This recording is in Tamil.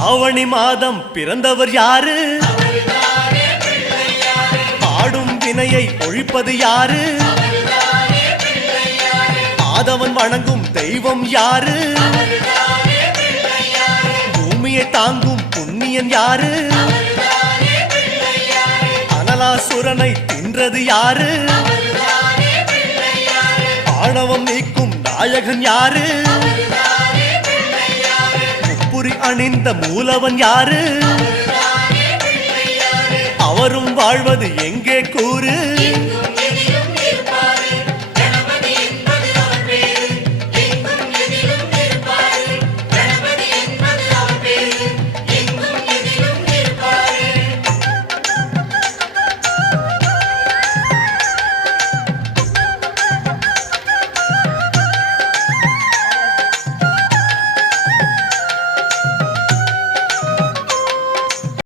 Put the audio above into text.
ஆவணி மாதம் பிறந்தவர் யாரு? பாடும் வினையை ஒழிப்பது யாரு? ஆதவன் வணங்கும் தெய்வம் யாரு? பூமியை தாங்கும் புண்ணியன் யாரு? அனலாசுரனை தின்றது யாரு? ஆணவம் நீக்கும் நாயகன் யாரு? முப்புரி அணிந்த மூலவன் யாரு? அவரும் வாழ்வது எங்கே கூறு?